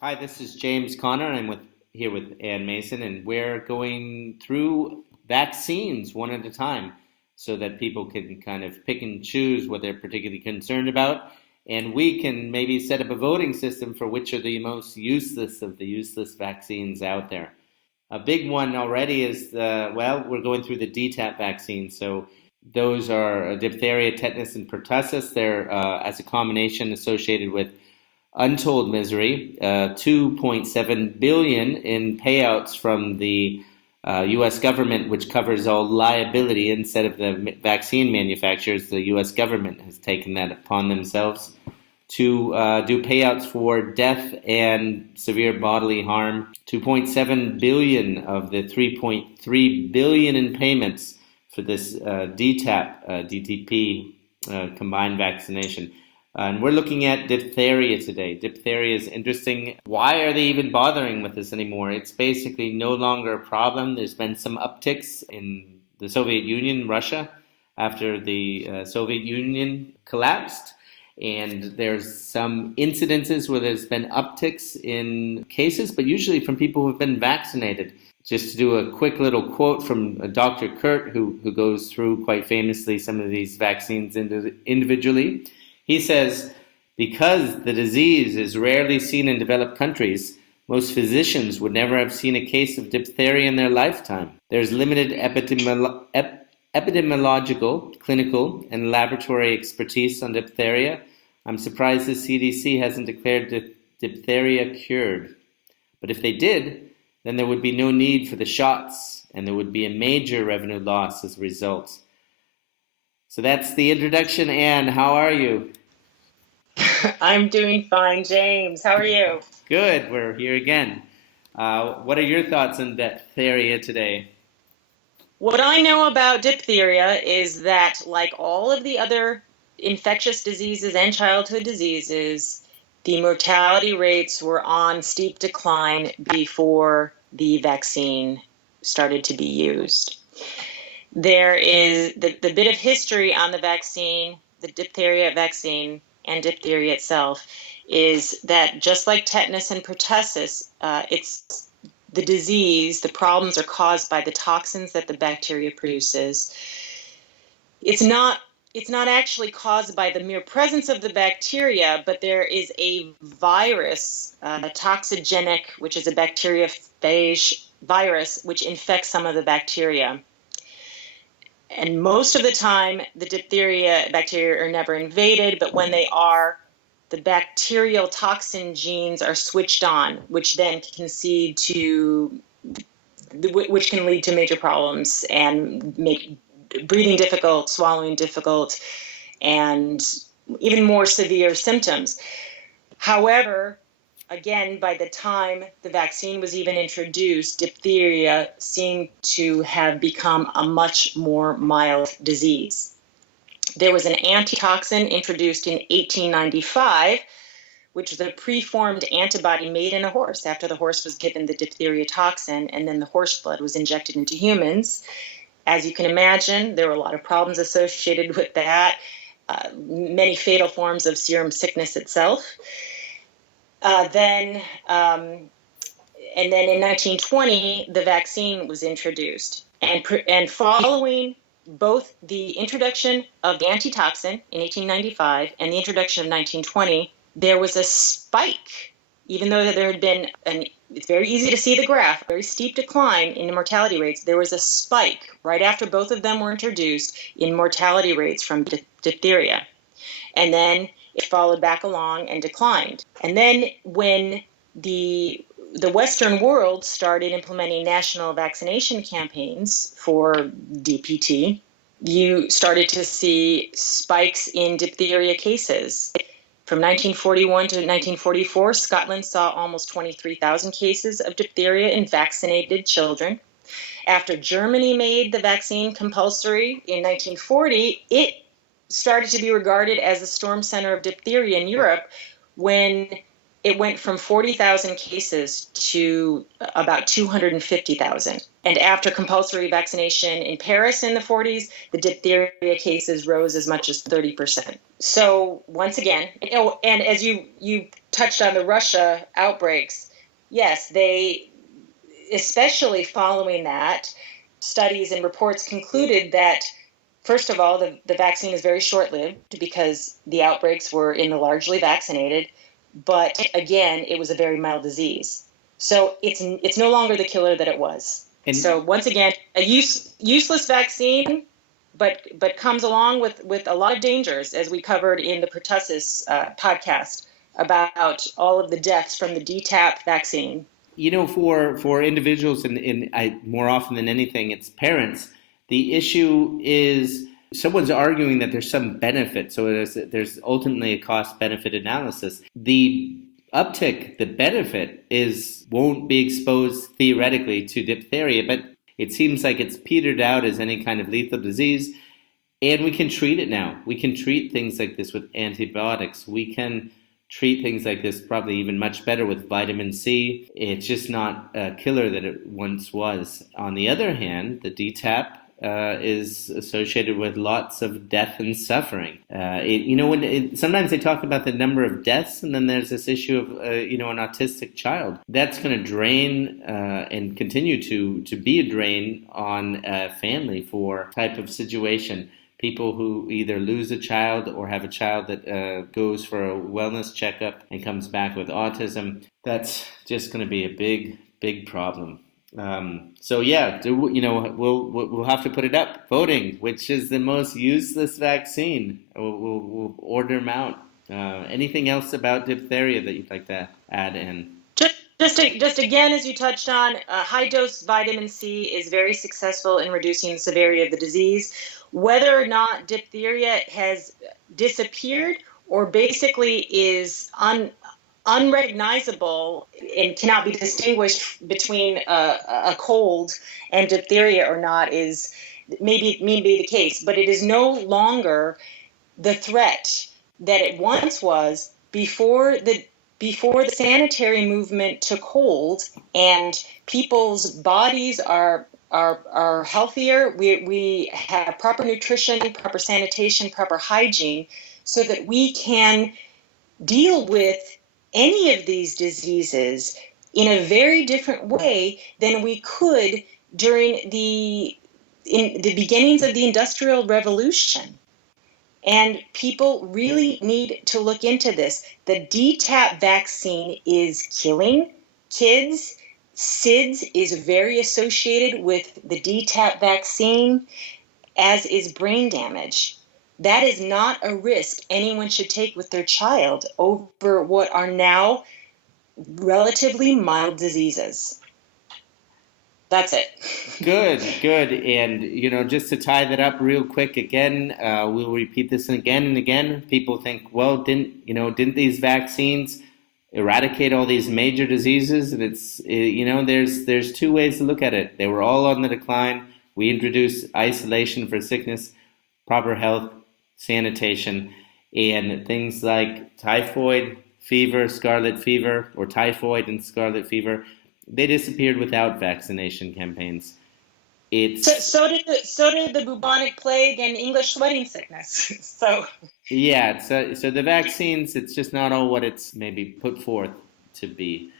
Hi, this is James Connor. Here with Ann Mason, and we're going through vaccines one at a time so that people can kind of pick and choose what they're particularly concerned about. And we can maybe set up a voting system for which are the most useless of the useless vaccines out there. A big one already is we're going through the DTaP vaccine. So those are diphtheria, tetanus, and pertussis. They're as a combination associated with untold misery, 2.7 billion in payouts from the U.S. government, which covers all liability instead of the vaccine manufacturers. The U.S. government has taken that upon themselves to do payouts for death and severe bodily harm. 2.7 billion of the 3.3 billion in payments for this DTaP, combined vaccination. And we're looking at diphtheria today. Diphtheria is interesting. Why are they even bothering with this anymore? It's basically no longer a problem. There's been some upticks in the Soviet Union, Russia, after the Soviet Union collapsed. And there's some incidences where there's been upticks in cases, but usually from people who've been vaccinated. Just to do a quick little quote from Dr. Kurt, who goes through quite famously some of these vaccines individually. He says, because the disease is rarely seen in developed countries, most physicians would never have seen a case of diphtheria in their lifetime. There's limited epidemiological, clinical, and laboratory expertise on diphtheria. I'm surprised the CDC hasn't declared diphtheria cured. But if they did, then there would be no need for the shots, and there would be a major revenue loss as a result. So that's the introduction. Anne, how are you? I'm doing fine, James. How are you? Good. We're here again. What are your thoughts on diphtheria today? What I know about diphtheria is that, like all of the other infectious diseases and childhood diseases, the mortality rates were on steep decline before the vaccine started to be used. There is the bit of history on the vaccine, the diphtheria vaccine, and diphtheria itself, is that just like tetanus and pertussis, it's the disease, the problems are caused by the toxins that the bacteria produces. It's not actually caused by the mere presence of the bacteria, but there is a virus, a toxigenic, which is a bacteriophage virus, which infects some of the bacteria. And most of the time, the diphtheria bacteria are never invaded, but when they are, the bacterial toxin genes are switched on, which then can which can lead to major problems and make breathing difficult, swallowing difficult, and even more severe symptoms. However, again, by the time the vaccine was even introduced, diphtheria seemed to have become a much more mild disease. There was an antitoxin introduced in 1895, which is a preformed antibody made in a horse after the horse was given the diphtheria toxin, and then the horse blood was injected into humans. As you can imagine, there were a lot of problems associated with that, many fatal forms of serum sickness itself. Then in 1920, the vaccine was introduced. And following both the introduction of the antitoxin in 1895 and the introduction of 1920, there was a spike, even though there had been it's very easy to see the graph, very steep decline in mortality rates. There was a spike right after both of them were introduced in mortality rates from diphtheria. And then it followed back along and declined. And then when the Western world started implementing national vaccination campaigns for DPT, you started to see spikes in diphtheria cases. From 1941 to 1944, Scotland saw almost 23,000 cases of diphtheria in vaccinated children. After Germany made the vaccine compulsory in 1940, it started to be regarded as the storm center of diphtheria in Europe when it went from 40,000 cases to about 250,000. And after compulsory vaccination in Paris in the 40s, the diphtheria cases rose as much as 30%. So once again, and as you touched on the Russia outbreaks, yes, they, especially following that, studies and reports concluded that, first of all, the vaccine is very short-lived because the outbreaks were in the largely vaccinated. But again, it was a very mild disease. So it's no longer the killer that it was. And so once again, a useless vaccine, but comes along with a lot of dangers, as we covered in the pertussis podcast about all of the deaths from the DTaP vaccine. For individuals, and more often than anything, it's parents. The issue is someone's arguing that there's some benefit, so there's ultimately a cost-benefit analysis. The uptick, the benefit won't be exposed theoretically to diphtheria, but it seems like it's petered out as any kind of lethal disease, and we can treat it now. We can treat things like this with antibiotics. We can treat things like this probably even much better with vitamin C. It's just not a killer that it once was. On the other hand, the DTaP is associated with lots of death and suffering. Sometimes they talk about the number of deaths, and then there's this issue of an autistic child. That's going to drain and continue to be a drain on a family for type of situation. People who either lose a child or have a child that goes for a wellness checkup and comes back with autism, that's just going to be a big, big problem. We'll have to put it up. Voting, which is the most useless vaccine. We'll order them out. Anything else about diphtheria that you'd like to add in? Just again, as you touched on, high dose vitamin C is very successful in reducing the severity of the disease. Whether or not diphtheria has disappeared or basically is unrecognizable and cannot be distinguished between a cold and diphtheria or not is maybe the case, but it is no longer the threat that it once was before the sanitary movement took hold and people's bodies are healthier. We have proper nutrition, proper sanitation, proper hygiene, so that we can deal with any of these diseases in a very different way than we could during in the beginnings of the Industrial Revolution. And people really need to look into this. The DTaP vaccine is killing kids. SIDS is very associated with the DTaP vaccine, as is brain damage. That is not a risk anyone should take with their child over what are now relatively mild diseases. That's it. Good. And, just to tie that up real quick again, we'll repeat this again and again. People think, well, didn't these vaccines eradicate all these major diseases? And it's, there's two ways to look at it. They were all on the decline. We introduced isolation for sickness, proper health, sanitation, and things like typhoid fever, scarlet fever, or typhoid and scarlet fever. They disappeared without vaccination campaigns. So did the bubonic plague and English sweating sickness. So the vaccines, it's just not all what it's maybe put forth to be.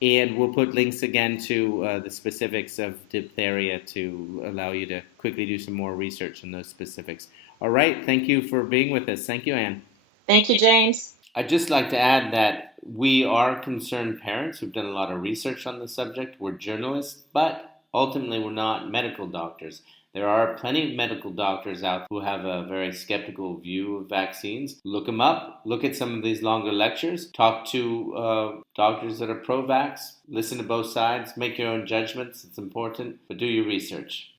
And we'll put links again to the specifics of diphtheria to allow you to quickly do some more research on those specifics. All right, thank you for being with us. Thank you, Anne. Thank you, James. I'd just like to add that we are concerned parents who've done a lot of research on the subject. We're journalists, but ultimately we're not medical doctors. There are plenty of medical doctors out there who have a very skeptical view of vaccines. Look them up. Look at some of these longer lectures. Talk to doctors that are pro-vax. Listen to both sides. Make your own judgments. It's important, but do your research.